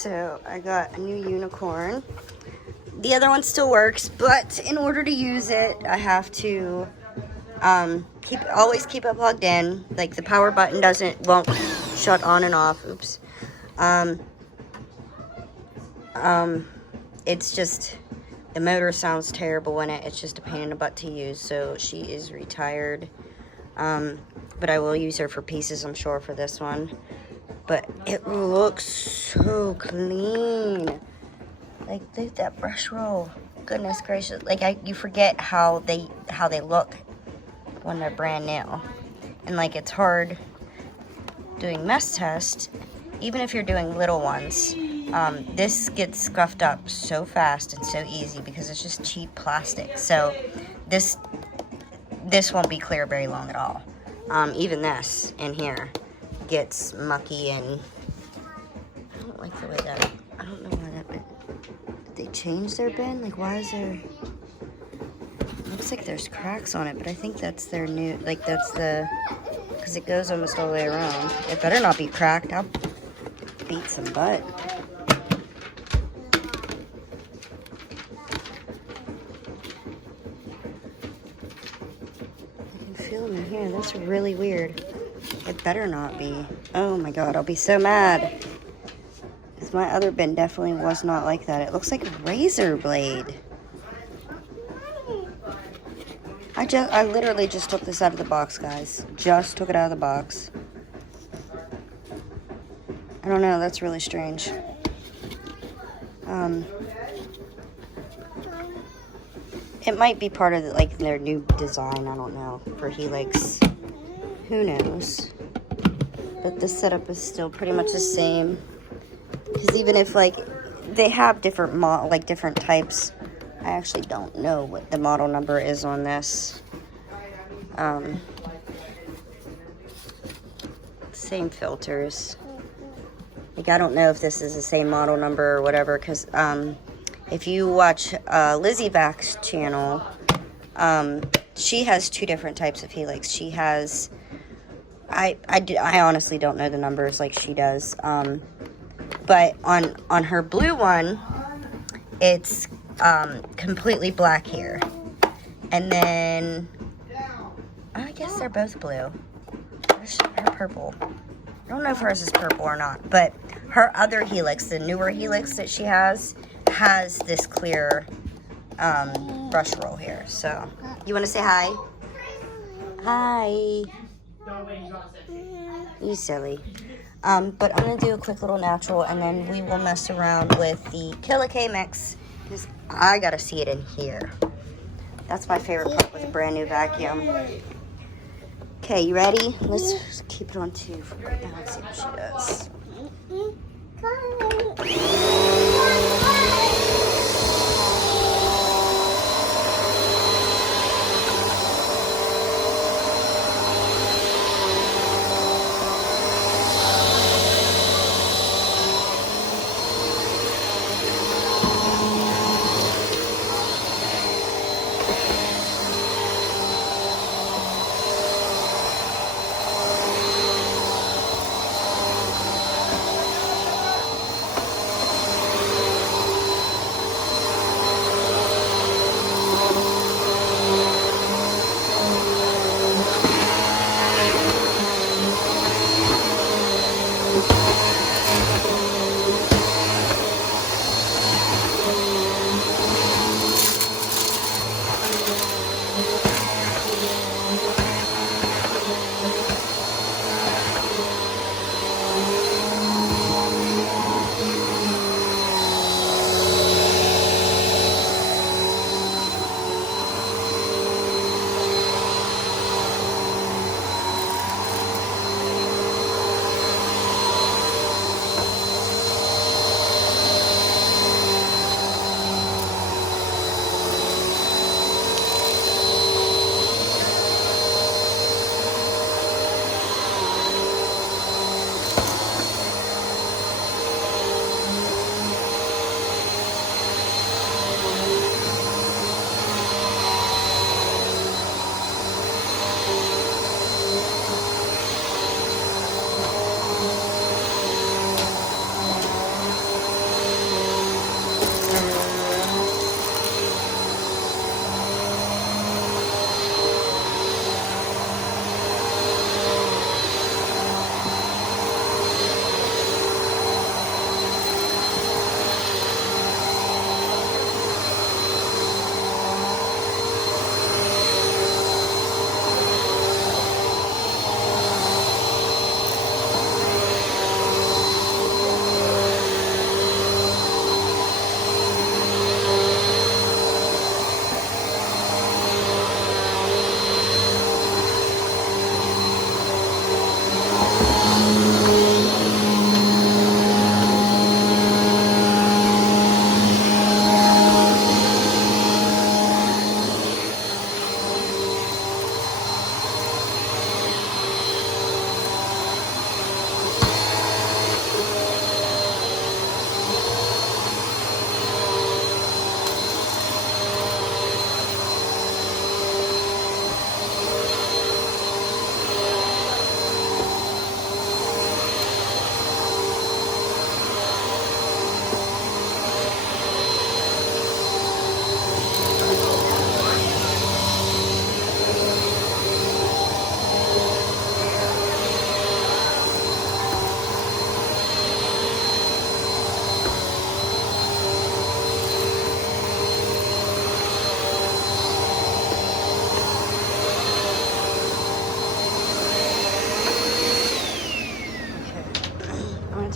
So I got a new unicorn. The other one still works, but in order to use it, I have to always keep it plugged in. Like the power button won't shut on and off. Oops. It's just, the motor sounds terrible in it. It's just a pain in the butt to use. So she is retired. But I will use her for pieces, I'm sure, for this one. But it looks so clean. Like, look at that brush roll. Goodness gracious. Like, you forget how they look when they're brand new. And, like, it's hard doing mess tests, even if you're doing little ones. This gets scuffed up so fast and so easy because it's just cheap plastic. So, this won't be clear very long at all. Even this in here gets mucky, and I don't like the way that, I don't know why that bin, did they change their bin? Like, why is there, looks like there's cracks on it, but I think that's their new, like, that's the, because it goes almost all the way around. It better not be cracked. I'll beat some butt. In here, that's really weird. It better not be. Oh my god, I'll be so mad. Because my other bin definitely was not like that. It looks like a razor blade. I literally just took this out of the box, guys. Just took it out of the box. I don't know, that's really strange. It might be part of like their new design, I don't know, for Helix. Who knows? But the setup is still pretty much the same. Because even if like they have different different types, I actually don't know what the model number is on this. Same filters. Like, I don't know if this is the same model number or whatever, because if you watch Lizzie Back's channel, she has two different types of Helix. She has, I honestly don't know the numbers like she does. But on her blue one, it's completely black here. And then, I guess they're both blue. Where's her purple? I don't know if hers is purple or not, but her other Helix, the newer Helix that she has this clear brush roll here. So, you want to say hi? Hi. You silly. But I'm going to do a quick little natural, and then we will mess around with the Killa K mix, because I got to see it in here. That's my favorite part with a brand new vacuum. Okay, you ready? Let's keep it on 2 for right now and see what she does.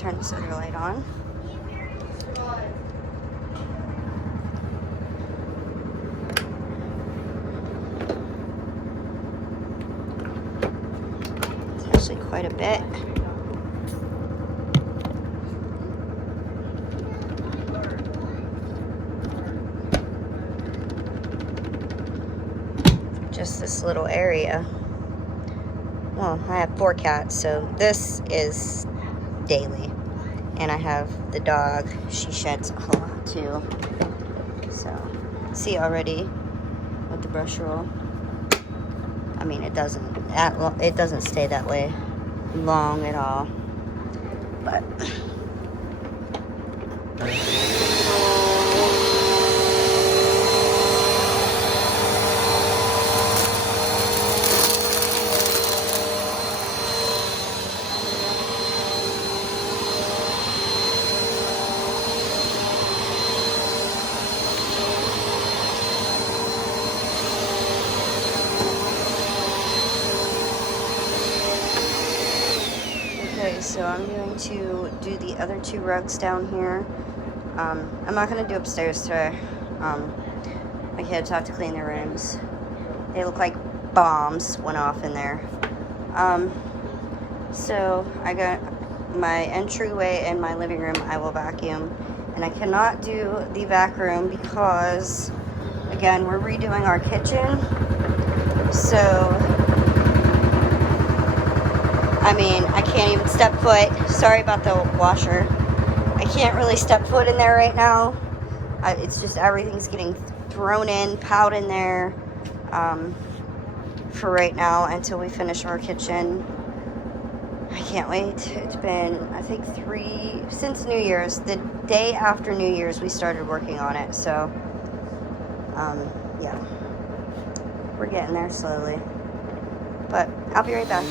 turn this other light on. It's actually quite a bit. Just this little area. Well, I have 4 cats, so this is daily. And I have the dog. She sheds a whole lot too. So, see already with the brush roll. I mean, it doesn't stay that way long at all. But okay, so I'm going to do the other 2 rugs down here. I'm not going to do upstairs today. My kids have to clean their rooms. They look like bombs went off in there. So I got my entryway and my living room I will vacuum. And I cannot do the back room because, again, we're redoing our kitchen. So, I mean, I can't even step foot. Sorry about the washer. I can't really step foot in there right now. It's just everything's getting thrown in, piled in there for right now until we finish our kitchen. I can't wait. It's been, I think, since New Year's. The day after New Year's, we started working on it. So, yeah. We're getting there slowly. But I'll be right back.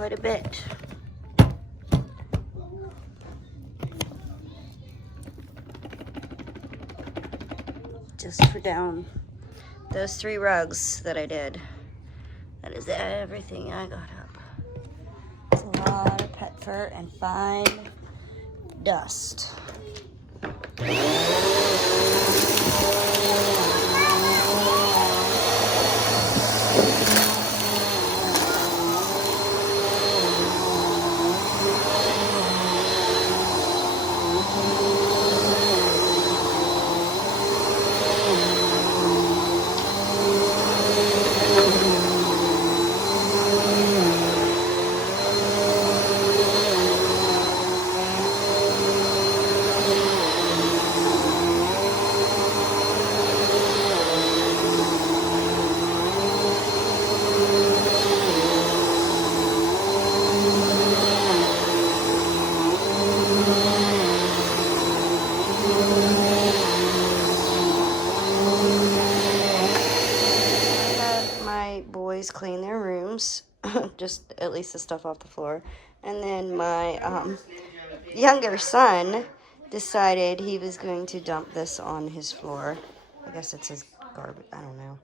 quite a bit. Just for down those 3 rugs that I did. That is everything I got up. It's a lot of pet fur and fine dust. Clean their rooms, just at least the stuff off the floor, and then my younger son decided he was going to dump this on his floor. I guess it's his garbage, I don't know.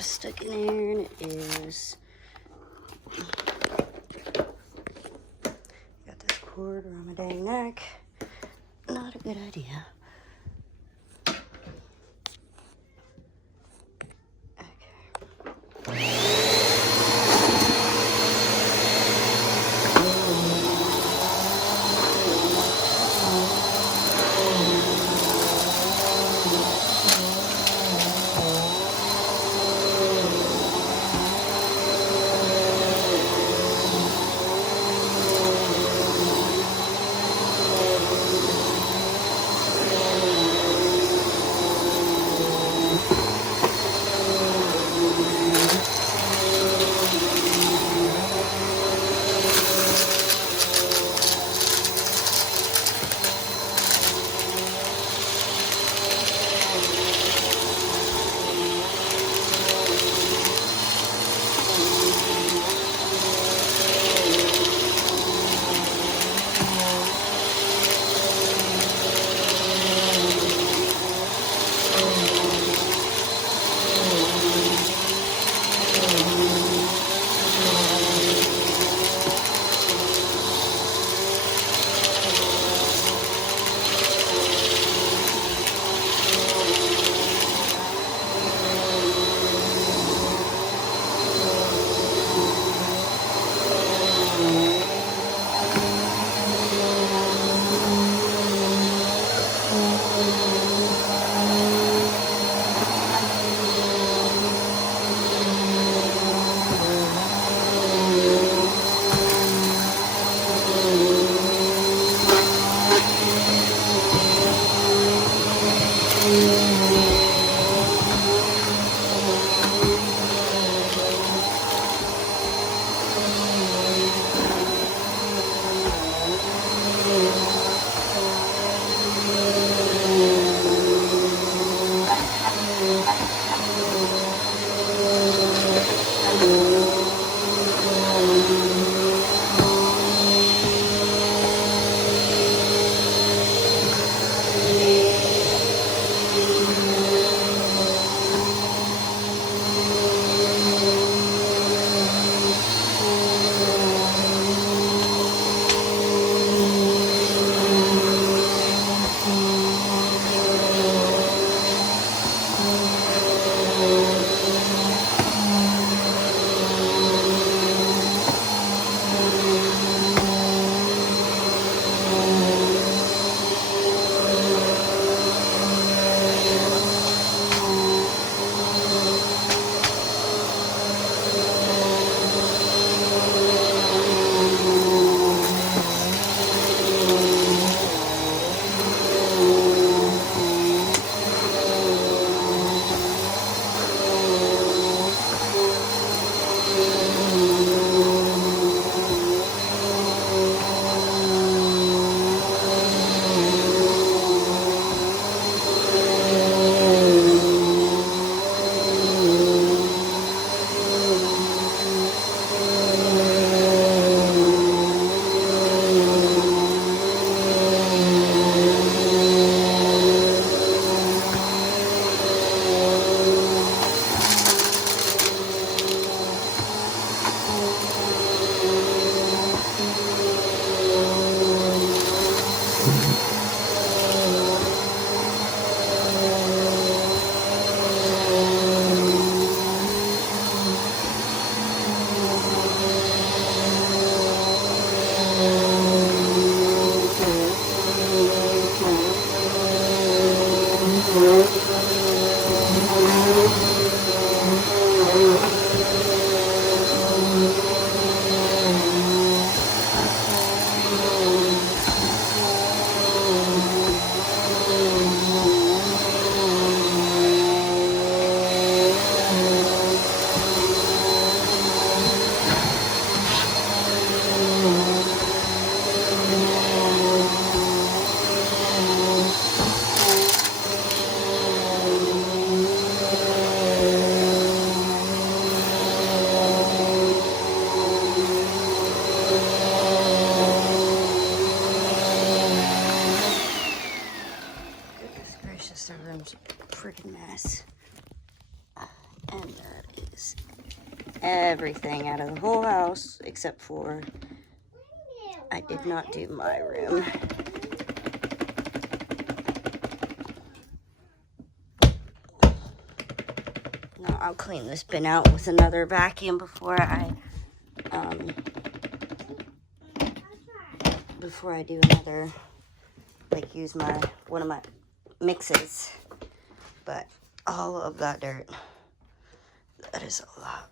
Stuck in there, and it is got this cord around my dang neck. Not a good idea. room's a freaking mess. And that is everything out of the whole house except for I did not do my room. Now I'll clean this bin out with another vacuum before I do another, like use one of my mixes. But all of that dirt, that is a lot.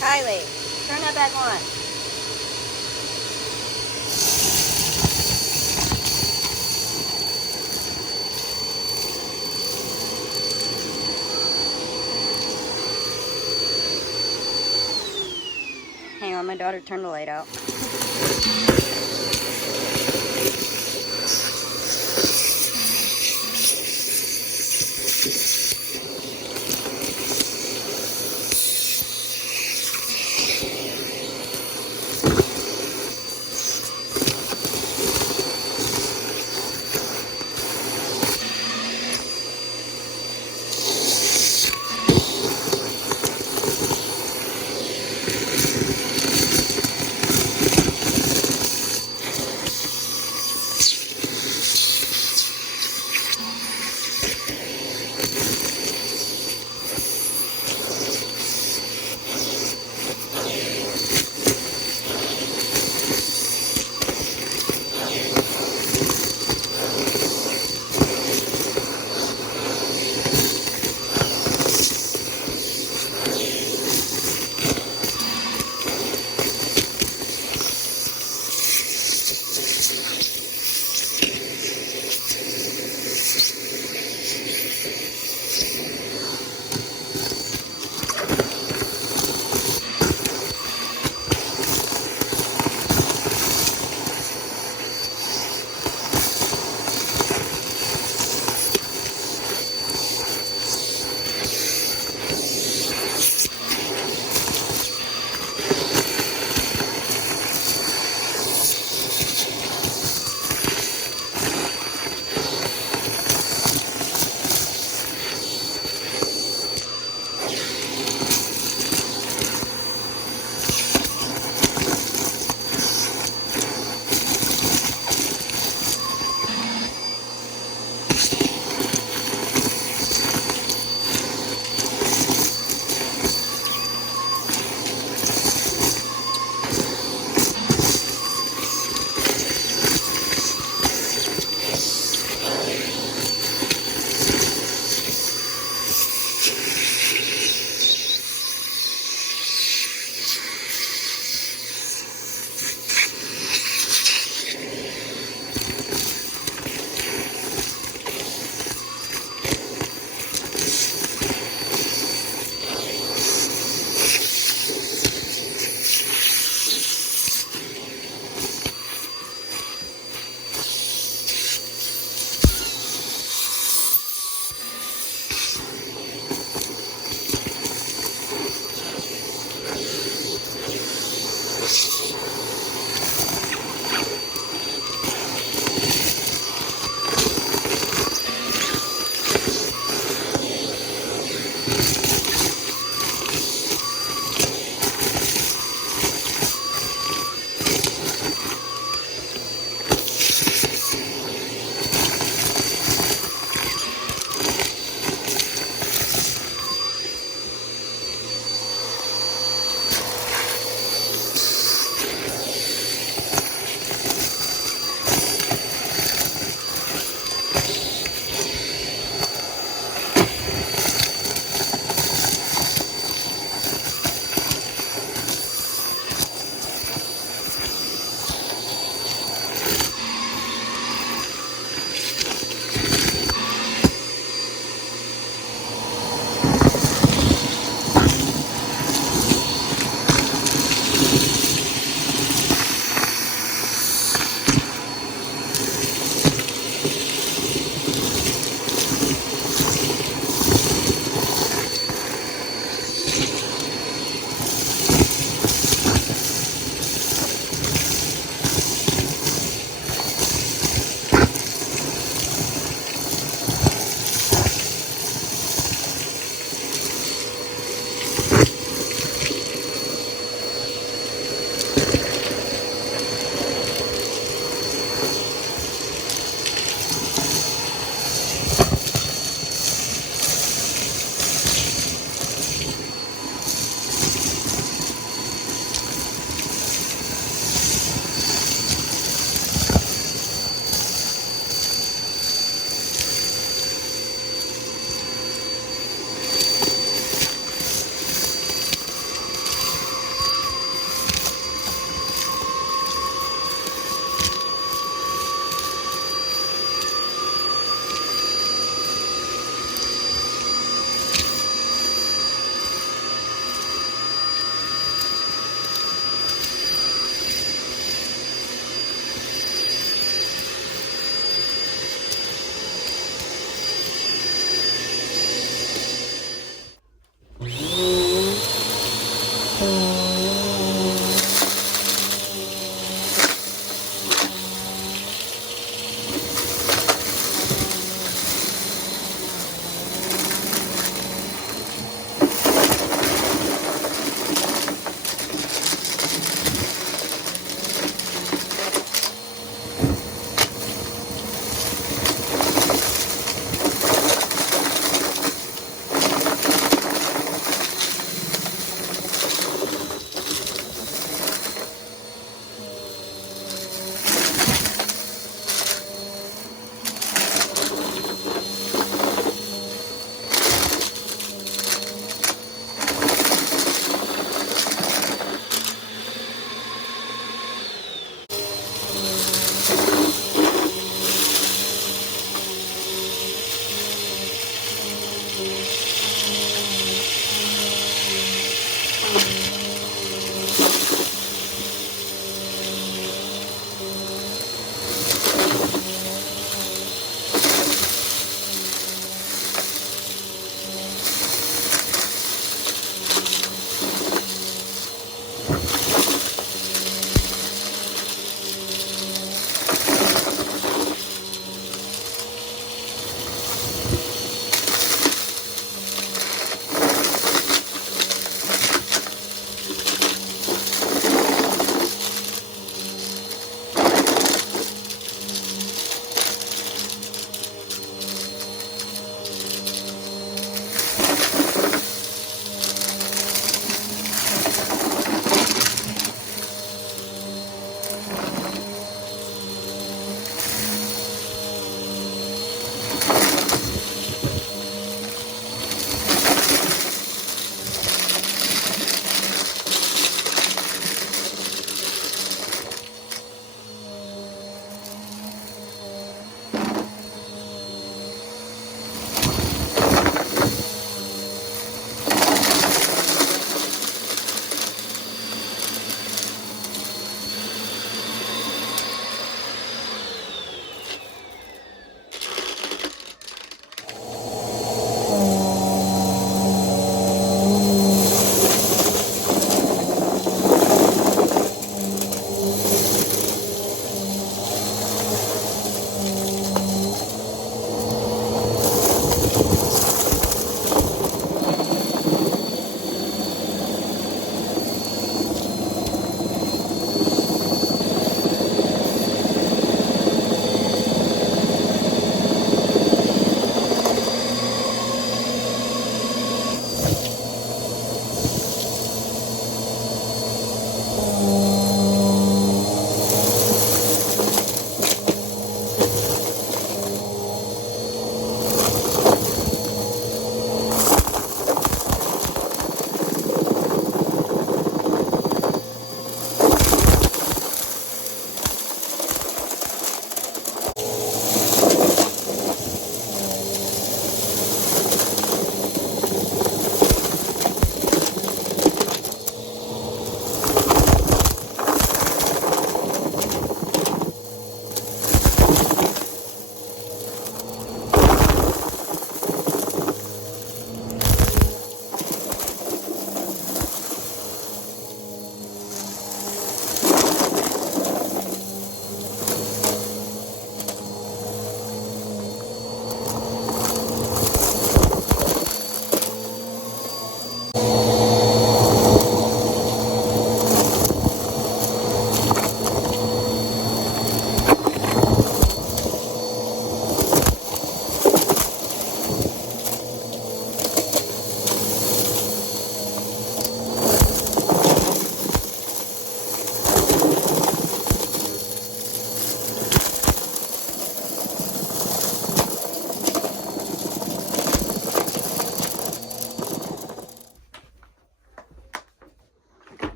Kylie, turn that back on. Hang on, my daughter turned the light out.